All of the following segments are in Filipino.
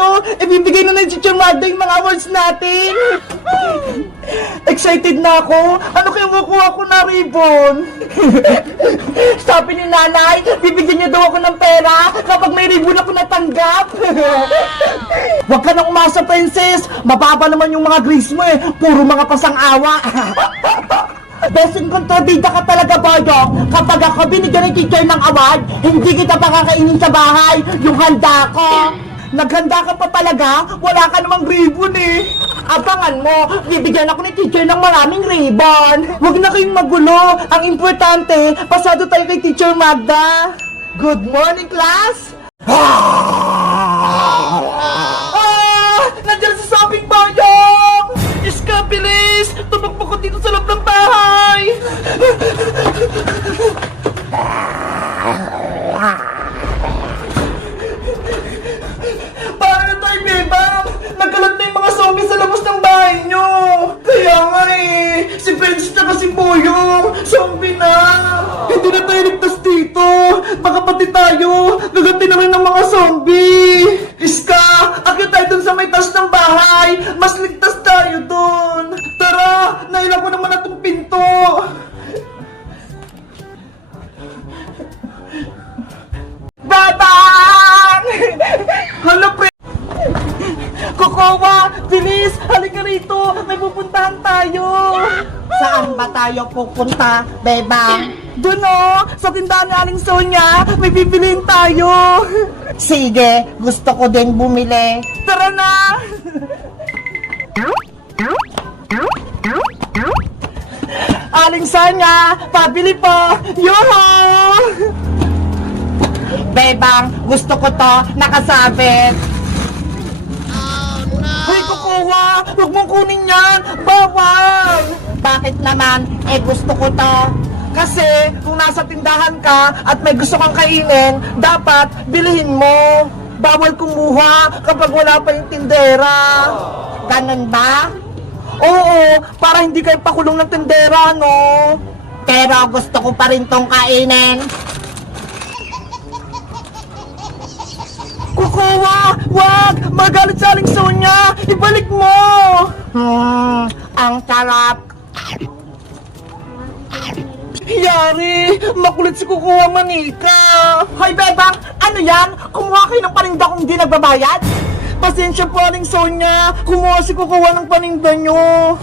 tayo! Ibibigay na ng Teacher Magda yung mga awards natin! Excited na ako! Ano kaya makuha ko na ribbon? Sabi ni nanay, bibigyan niya daw ako ng pera kapag may ribbon ako natanggap! Huwag ka nang umasa, princess! Mababa naman yung mga grades mo eh! Puro mga pasang-awa! Besing kontrabida ka talaga, Boyong! Kapag ako binigyan ng teacher ng award, hindi kita pakakainin sa bahay! Yung handa ko! Naghanda ka pa talaga? Wala ka namang ribbon eh! Abangan mo, bibigyan ako ni teacher ng maraming ribbon! Huwag na kayong magulo! Ang importante, pasado tayo kay Teacher Magda! Good morning, class! Nandiyan sa shopping, Boyong! Iska, bilis! Tumakbo ko dito sa loob ng bahay! Paano tayo, bebang? Nagkalat na yung mga zombie sa labas ng bahay nyo! Kaya nga eh! Si Princess na si Boyong! Zombie na! Hindi na tayo ligtas dito! Baka pati tayo! Gaganti na rin ng mga zombie! Iska! Akit tayo dun sa may taas ng bahay! Mas ligtas tayo dun! Tara! Nailang ko naman na itong pinto! Babang! Hala, pre! Kokowa! Bilis! Halika rito! May pupuntahan tayo! Saan ba tayo pupunta, Bebang? Doon o! Sa tindahan ni Aling Sonia! May bibiliin tayo! Sige! Gusto ko din bumili! Tara na! Aling Sonia! Pabili po! Yoho! Bebang, gusto ko to nakasabit. Hoy, Kukuha! Huwag mong kunin yan! Bawal! Bakit naman? Gusto ko to. Kasi, kung nasa tindahan ka at may gusto kang kainin, dapat bilihin mo. Bawal kumuha kapag wala pa yung tindera. Ganun ba? Oo, para hindi kayo pakulong ng tindera, no? Pero gusto ko pa rin tong kainin. Kukuha! Wag! Magalit sa Aling Sonia! Ibalik mo! Ang sarap! Yari! Makulit si Kukuha Manika! Hoy, Bebang! Ano yan? Kumuha kayo ng paninda kung hindi nagbabayad? Pasensya po, Aling Sonia! Kumuha si Kukuha ng paninda nyo!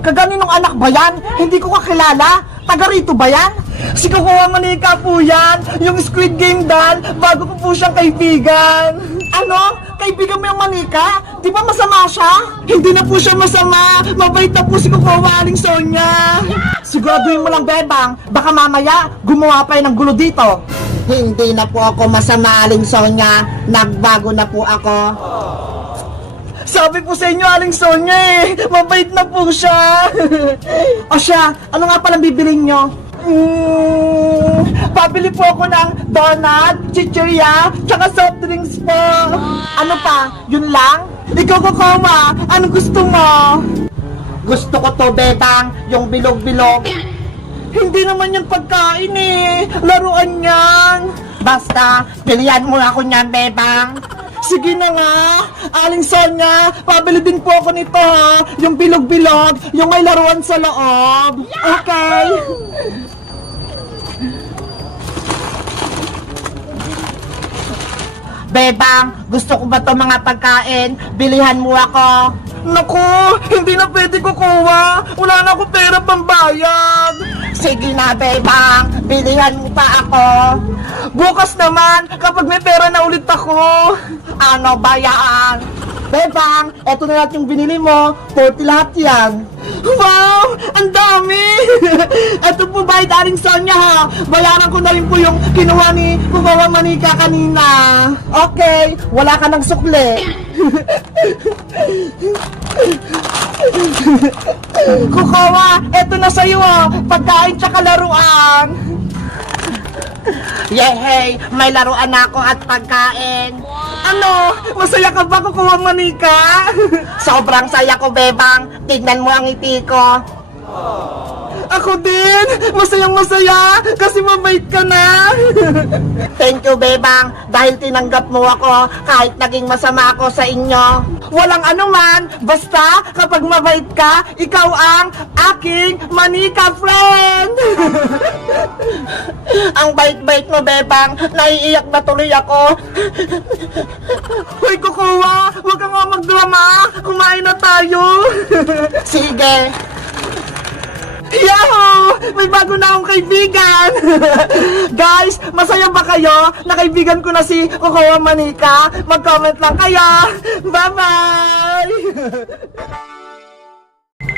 Kaganinong anak ba yan? Hindi ko kakilala! Taga rito ba yan? Si Kukuha Manika po yan! Yung Squid Game doll, bago ko po siyang kaibigan! Ano? Kaibigan mo yung Manika? Di ba masama siya? Hindi na po siya masama! Mabait na po si Kukuha Aling Sonia! Siguraduhin mo lang, Bebang, baka mamaya gumawa pa ng gulo dito! Hindi na po ako masama, Aling Sonia! Nagbago na po ako! Sabi po sa inyo, Aling Sonia eh! Mabait na po siya! O siya, ano nga palang bibilin nyo? Pabili po ako ng donut, chichirya, tsaka soft drinks po! Ano pa? Yun lang? Ikaw, Kukuha, anong gusto mo? Gusto ko to, Bebang, yung bilog-bilog. Hindi naman yung pagkain eh! Laruan yan! Basta, pilihan mo ako niyan, Bebang! Sige na nga! Aling Sonia, pabili din po ako nito ha! Yung bilog-bilog, yung may laruan sa loob! Okay! Bebang, gusto ko ba to mga pagkain? Bilihan mo ako! Naku! Hindi na pwede kukuha! Wala na akong pera pambayad! Sige na, Bebang! Bilihan mo pa ako! Bukas naman, kapag may pera na ulit ako! Ano ba yan? Bebang, eto na lahat yung binili mo. 40 lahat yan. Wow! Ang dami! Eto po ba Aling Sonia ha? Bayaran ko na rin po yung kinuha ni Kukuha Manika kanina. Okay, wala ka ng sukli. Kukuha, eto na sa'yo pagkain tsaka laruan. Yehey! May laruan ako at pagkain. Ano? Masaya ka ba, Kukuha Manika? Sobrang saya ko, Bebang. Tignan mo ang ngiti ko. Ako din! Masayang masaya! Kasi mabait ka na! Thank you, Bebang, dahil tinanggap mo ako kahit naging masama ako sa inyo. Walang anuman! Basta kapag mabait ka, ikaw ang aking manika friend! Ang bait-bait mo, Bebang, naiiyak na tuloy ako. Hoy, kukuha! Huwag ka nga magdrama! Kumain na tayo! Sige. Yahoo! May bago na akong kaibigan! Guys, masaya ba kayo na kaibigan ko na si Kukawa Manika? Mag-comment lang kayo! Bye-bye!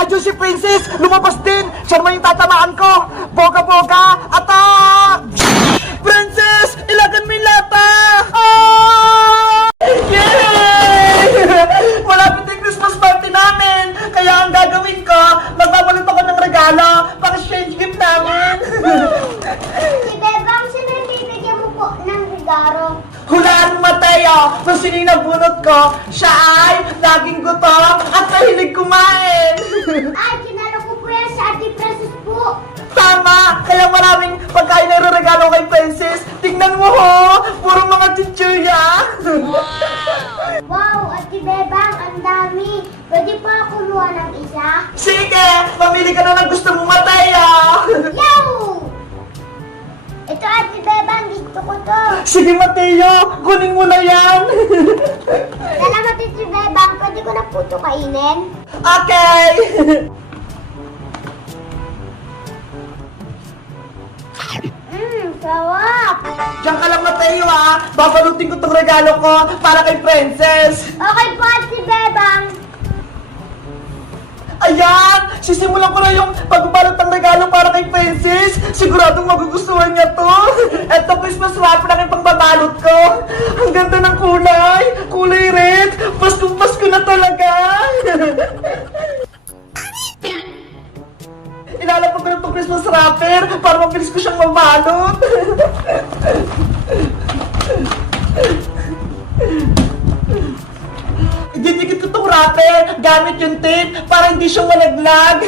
Adyo si Princess! Lumabas din! Siya naman yung tatamaan ko! Boga-boga! Attack! Princess! Ilagan mo yung lata! Oh! Yay! Malapit yung Christmas party namin! Kaya ang gagawin ko, magbabalot ako ng regalo para exchange gift namin! Si Bebang, sino yung bibigyan mo po ng regalo? Hulaan mo, Mateo! Kung sino yung nabunot ko, siya ay laging gutom at mahilig kumain! Ay, kinalo ko po yan sa Ate Princess po. Tama! Kaya maraming pagkain na regalo kay Princess. Tingnan mo ho! Puro mga chichirya! Wow, Ate Bebang, ang dami. Pwede pa ako kumuha ng isa? Sige! Mamili ka na ng gusto mo, Mateo! Yo! Ito, Ate Bebang, gusto ko to. Sige, Mateo! Kunin mo na yan! Salamat, Ate Bebang. Pwede ko na po ito kainin? Okay! Sarap. Diyan ka lang, Mateo, ha! Babalutin ko tong regalo ko para kay Princess! Okay po, Ate Bebang. Ayan! Sisimulan ko na yung pagbabalot ng regalo para kay Princess! Siguradong magugustuhan niya to! Eto, Christmas wrapper na yung pangbabalot ko! Ang ganda ng kulay! Kulay red! Pasko na talaga! Ilalapag ko na itong Christmas wrapper para mabilis ko siyang mabalot! Didikit ko itong wrapper gamit yung tape para hindi siya malaglag.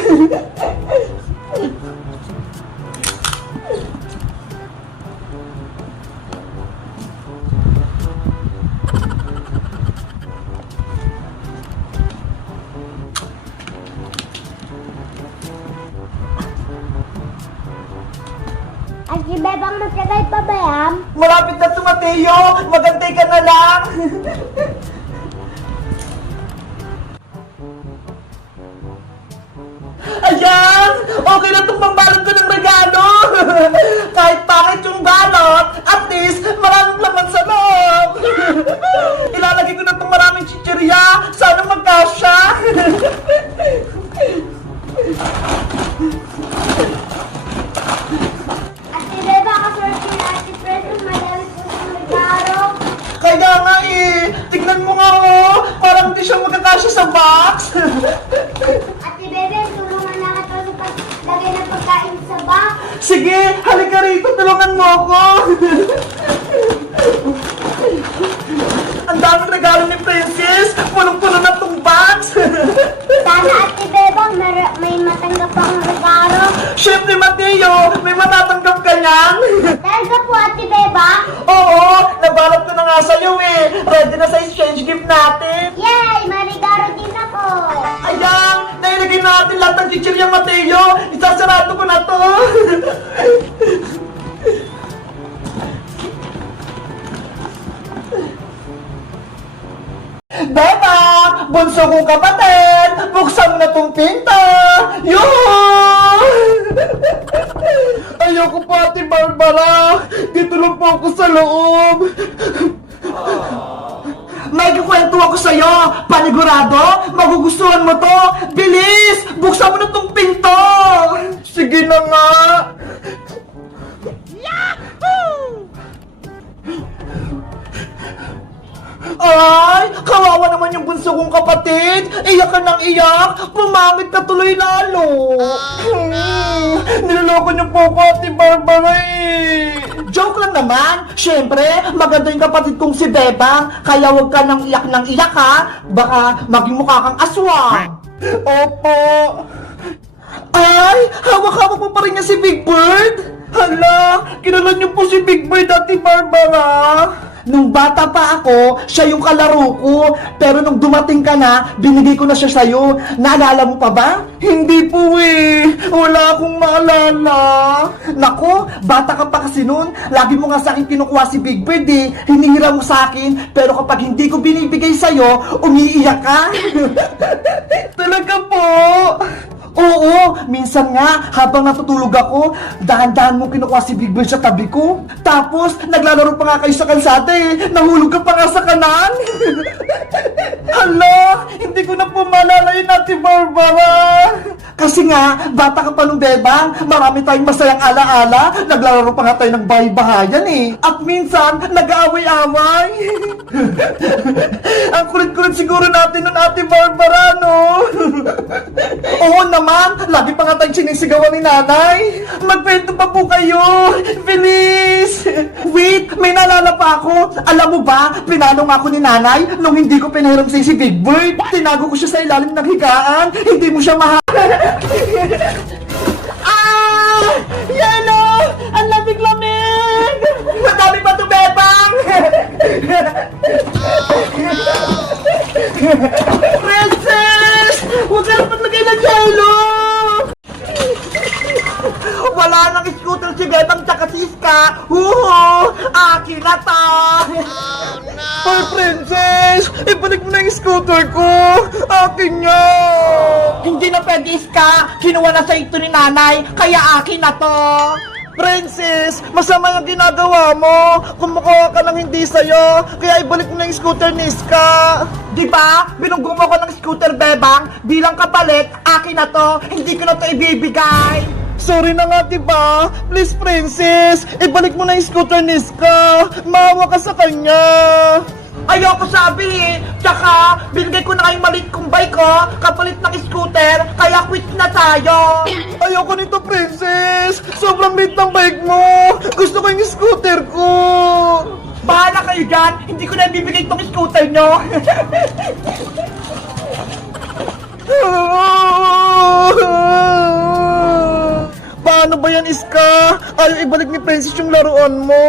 Ate Bebang, magtagay pa ba yan? Malapit na to, Mateo. Magantay ka na lang. Ayan! Okay na itong pambalot ko ng regalo! Kahit pangit yung balot, at least maraming laman sa loob! Ilalagay ko na itong maraming chichirya! Sana magkasya! Ate Bebang, kasorti na Ate Princess. Madami po sa regalo. Kaya nga eh! Tignan mo nga oh! Parang hindi siya magkakasya sa box! Ate Bebang, tulungan na kita sa paglagay ng pagkain sa box. Sige! Halika rito! Tulungan mo ako! Ang daming regalo ni Princess! Punong-puno na tong box! Sana, Ate Bebang, may matanggap ang regalo. Siyempre, Mateo! May matatanggap ka niyan! Talaga po, Ate Bebang. Oo! Nabalot ko na nga sa'yo eh! Ready na sa exchange gift natin! Yay! May regalo din ako. Ayan! Nailagay natin lahat ng chichirya, Mateo! Isasarado ko na to! Beba! Bunso kong kapatid! Buksan mo na tong pinto! Yoo! Ayoko pa, Ate Barbara! Dito lang po ako sa loob! May kukwento ako sa'yo! Panigurado! Magugustuhan mo to! Bilis! Buksan mo na tong pinto! Sige na nga! Ay! Kawawa naman yung bunso kong kapatid! Iyak ka ng iyak! Pumangit ka tuloy lalo! Niloloko niyo po ko, Ate Barbara eh! Joke lang naman! Siyempre, maganda yung kapatid kong si Bebang, kaya huwag ka nang iyak ng iyak ha! Baka maging mukha kang aswang! Opo! Ay, hawak-hawak mo pa rin niya si Big Bird? Hala, kilala niyo po si Big Bird, Ate Barbara? Nung bata pa ako, siya yung kalaro ko. Pero nung dumating ka na, binigay ko na siya sa'yo. Naalala mo pa ba? Hindi po eh. Wala akong maalala. Nako, bata ka pa kasi nun. Lagi mo nga sa akin kinukuha si Big Bird eh. Hinihira mo sa akin. Pero kapag hindi ko binibigay sa'yo, umiiyak ka. Talaga po? Oo, minsan nga, habang natutulog ako, dahan-dahan mong kinukuha si Big Bird sa tabi ko. Tapos, naglalaro pa nga kayo sa kalsada eh. Nahulog ka pa nga sa kanan. Hala, hindi ko na po maalala yun, Ate Barbara. Kasi nga, bata ka pa nung bebang, marami tayong masayang alaala. Naglalaro pa nga tayo ng bahay-bahayan eh. At minsan, nag-aaway-away. Ang kulit-kulit siguro natin nun, Ate Barbara, no? Oo naman, lagi pa nga tayong sinisigawan ni nanay. Magkwento pa po kayo. Bilis! Wait, may naalala pa ako. Alam mo ba, pinanong ako ni nanay nung hindi ko pinahiram sa si Big Bird. Tinago ko siya sa ilalim ng higaan. Hindi mo siya Ah! Yelo! Ang lamig-lamig! Madami pa ito, Bebang! Princess! Huwag ka na paglagay ng yelo! Wala nang scooter si Bebang tsaka si Iska! Huhu! Akin na to! Ay, Princess! Ibalik mo na yung scooter ko! Akin nga! Hindi na pwede, Iska! Kinuha na sa ito ni nanay, kaya akin na to! Princess, masama yung ginagawa mo. Kumukuha ka lang hindi sa'yo, kaya ibalik mo na yung scooter ni Iska. Diba? Binunggo mo ko ng scooter, Bebang. Bilang kapalit, akin na to. Hindi ko na to ibibigay. Sorry na nga, diba? Please, Princess, ibalik mo na yung scooter ni Iska. Maawa ka sa kanya. Ayoko sabi eh. Tsaka, binigay ko na kayong maliit kong bike ko, kapalit ng scooter, kaya quit na tayo. Ayoko nito, Princess. Sobrang liit ng bike mo. Gusto ko yung scooter ko. Bahala kayo dyan. Hindi ko na ibibigay itong scooter nyo. Paano ba yan, Iska? Ayaw ibalik ni Princess yung laruan mo.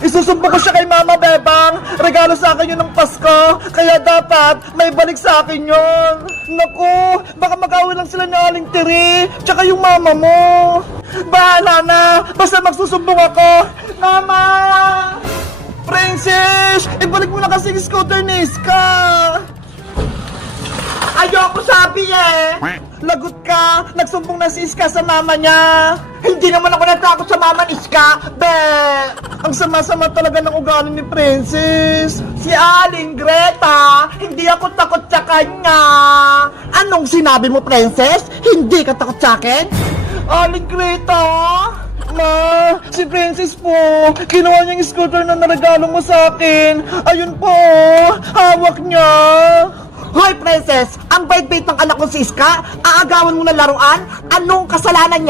Isusumpo ko siya kay Mama Bebang. Regalo sa akin yun ng Pasko. Kaya dapat may balik sa akin yun. Naku, baka mag-away lang sila ni Aling Tiri. Tsaka yung mama mo. Bahala na. Basta magsusumbong ako. Mama! Princess! Ibalik mo na kasi yung scooter ni Iska. Ayoko sabi eh. Lagot ka. Nagsumbong na si Iska sa mama niya. Hindi naman ako natakot sa mama ni Iska. Be! Ang sama-sama talaga ng ugali ni Princess. Si Aling Greta, hindi ako takot sa kanya. Anong sinabi mo, Princess? Hindi ka takot sa akin? Aling Greta? Ma, si Princess po, kinuha niya yung scooter na naregalo mo sa akin. Ayun po, hawak niya. Hoy, Princess! Ang bait-bait ng anak ko si Iska, aagawan mo ng laruan? Anong kasalanan niya?